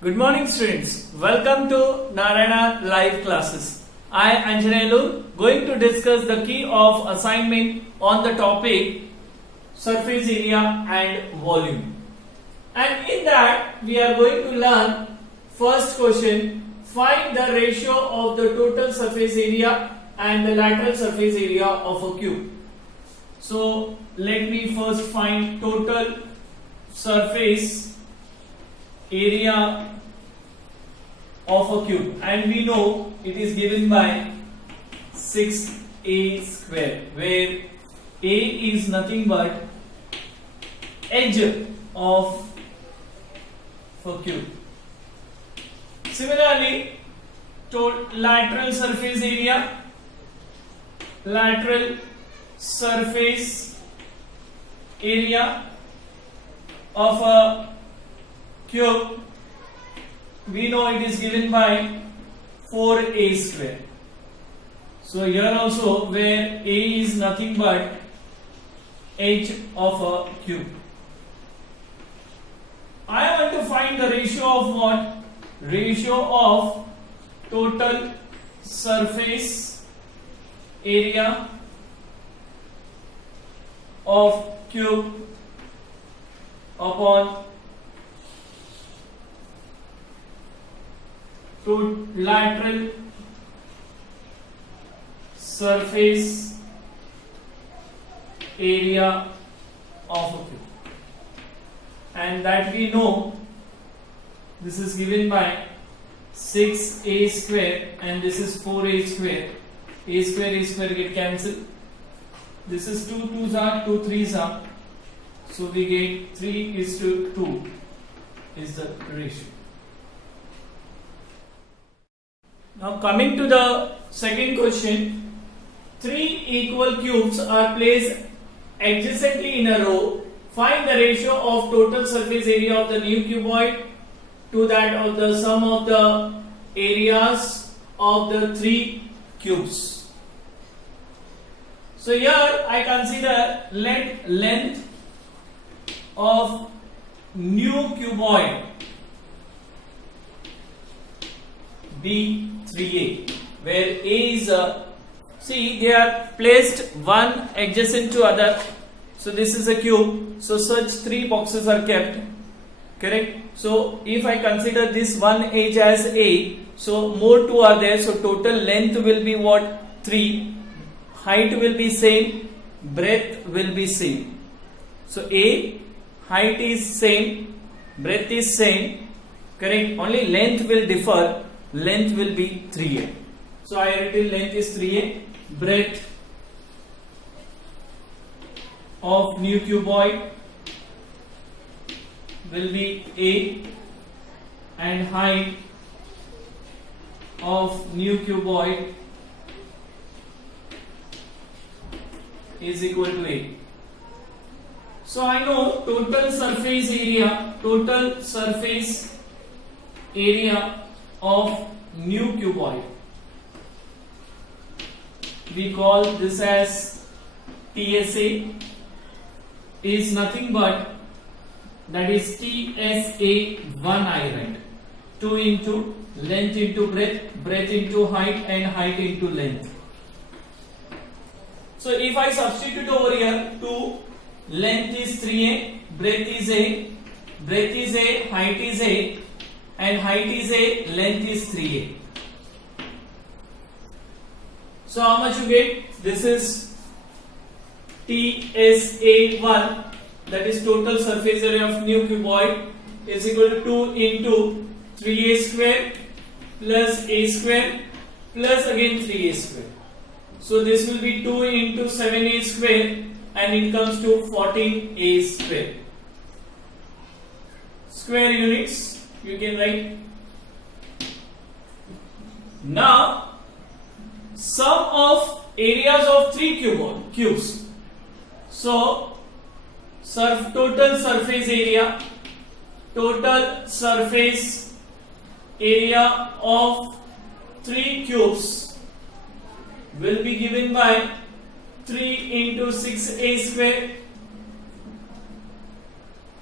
Good morning students. Welcome to Narayana live classes. I Anjanelu going to discuss the key of assignment on the topic surface area and volume. And in that we are going to learn first question, find the ratio of the total surface area and the lateral surface area of a cube. So let me first find total surface area of a cube, and we know it is given by 6a square, where a is nothing but edge of a cube. Similarly, lateral surface area of a cube, we know it is given by 4a square. So here also, where a is nothing but edge of a cube, I want to find the ratio of what? Ratio of total surface area of cube upon to lateral surface area of a cube, and that we know this is given by 6a square and this is 4a square. A square get cancelled. This is 2 2s are 2 3s are, so we get 3:2 is the ratio. Now coming to the second question, 3 equal cubes are placed adjacently in a row. Find the ratio of total surface area of the new cuboid to that of the sum of the areas of the 3 cubes. So here I consider let length of new cuboid be 3a, where a is see, they are placed one adjacent to other. So this is a cube, so such 3 boxes are kept, correct? So if I consider this one edge as a, so more 2 are there, so total length will be what? 3. Height will be same, breadth will be same. So a, height is same, breadth is same, correct? Only length will differ. Length will be 3a. So I written length is 3a, breadth of new cuboid will be a, and height of new cuboid is equal to a. So I know total surface area of new cuboid, we call this as TSA, is nothing but, that is TSA 1 I write, 2 into length into breadth, breadth into height, and height into length. So if I substitute over here, 2, length is 3a, breadth is a, height is a, and height is a, length is 3a. So how much you get? This is TSA 1, that is total surface area of new cuboid, is equal to 2 into 3a square plus a square plus again 3a square. So this will be 2 into 7a square, and it comes to 14a square. Square units you can write. Now sum of areas of 3 cubes. So total surface area of 3 cubes will be given by 3 into 6a square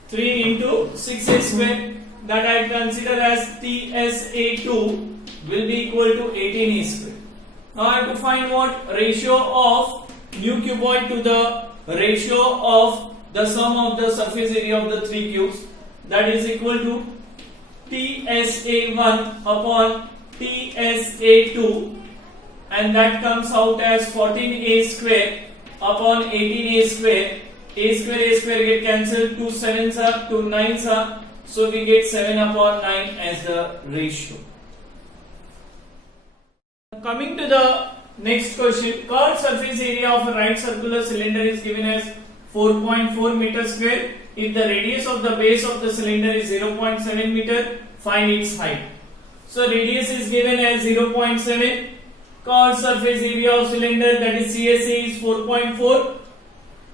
3 into 6a square, that I consider as TSA2 will be equal to 18 A square. Now I have to find what ratio of nu cuboid to the ratio of the sum of the surface area of the three cubes, that is equal to TSA1 upon TSA2, and that comes out as 14A square upon 18A square. A square get cancelled, 2 7s are, 2 9s are, so we get 7 upon 9 as the ratio. Coming to the next question, curved surface area of a right circular cylinder is given as 4.4 meter square. If the radius of the base of the cylinder is 0.7 meter, find its height. So radius is given as 0.7. Curved surface area of cylinder, that is CSA, is 4.4.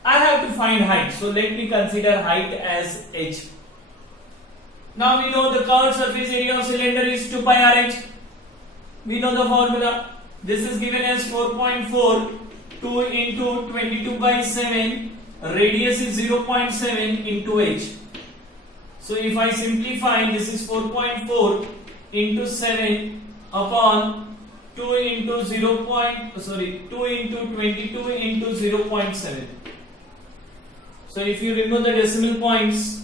I have to find height. So let me consider height as h. Now we know the curved surface area of cylinder is 2 pi RH. We know the formula. This is given as 4.4, 2 into 22 by 7, radius is 0.7 into h. So if I simplify, this is 4.4 into 7 upon 2 into 2 into 22 into 0.7. So if you remove the decimal points,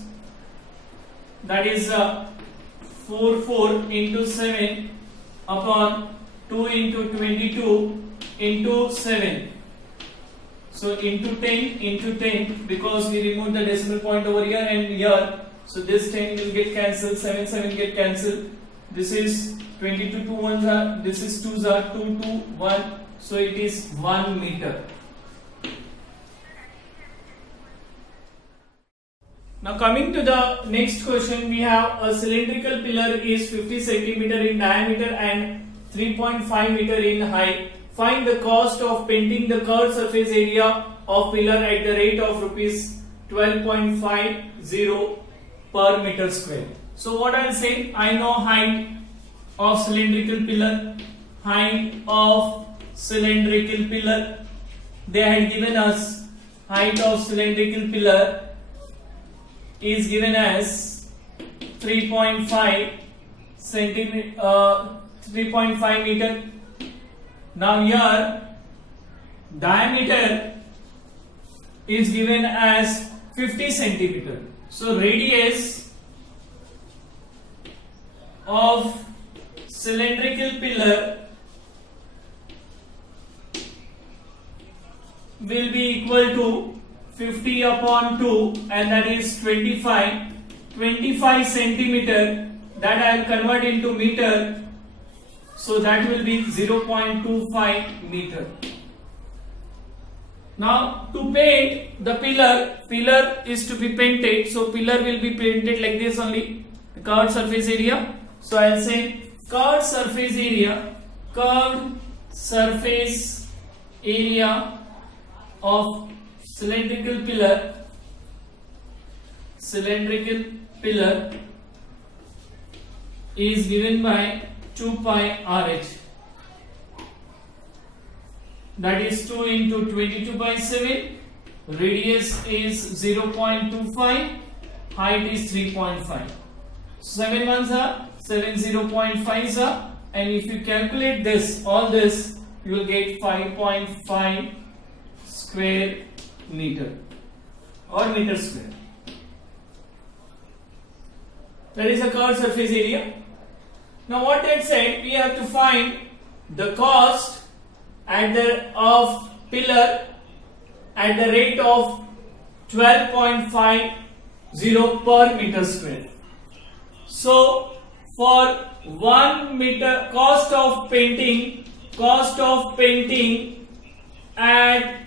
that is 4 into 7 upon 2 into 22 into 7. So into 10 because we removed the decimal point over here and here. So this 10 will get cancelled, 7 get cancelled. This is 22 2 1s are, this is 2s are 2 2 1. So it is 1 meter. Now coming to the next question, we have a cylindrical pillar is 50 centimeter in diameter and 3.5 meter in height. Find the cost of painting the curved surface area of pillar at the rate of rupees 12.50 per meter square. So what I'll say, I know height of cylindrical pillar. Height of cylindrical pillar. They had given us height of cylindrical pillar is given as 3.5 meter. Now here diameter is given as 50 centimeter. So radius of cylindrical pillar will be equal to 50 upon 2, and that is 25 centimeter, that I will convert into meter. So that will be 0.25 meter. Now to paint the pillar is to be painted. So pillar will be painted like this only, the curved surface area. So I will say curved surface area of cylindrical pillar is given by 2 pi RH, that is 2 into 22 by 7, radius is 0.25, height is 3.5. 7 ones are 7 0.5s are, and if you calculate this, all this, you will get 5.5 square meter or meter square. That is a curved surface area. Now what it said, we have to find the cost of pillar at the rate of 12.50 per meter square. So for 1 meter cost of painting at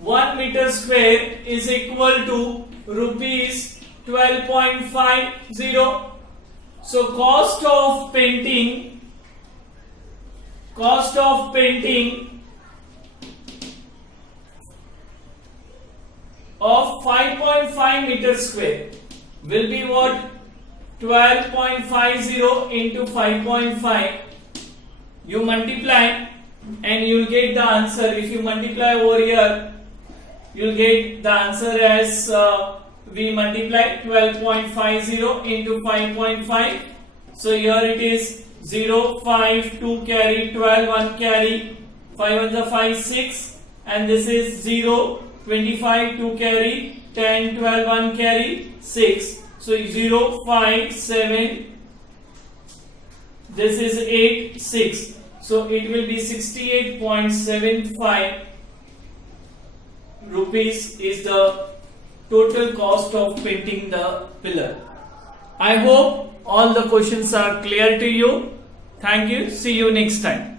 1 meter square is equal to rupees 12.50. So cost of painting of 5.5 meter square will be what? 12.50 into 5.5. You multiply and you will get the answer. If you multiply over here, you will get the answer as we multiply 12.50 into 5.5. So here it is 0, 5, 2 carry, 12, 1 carry, 5 1 is 5, 6, and this is 0, 25, 2 carry, 10, 12, 1 carry, 6. So 0, 5, 7, this is 8, 6. So it will be 68.75 rupees is the total cost of painting the pillar. I hope all the questions are clear to you. Thank you. See you next time.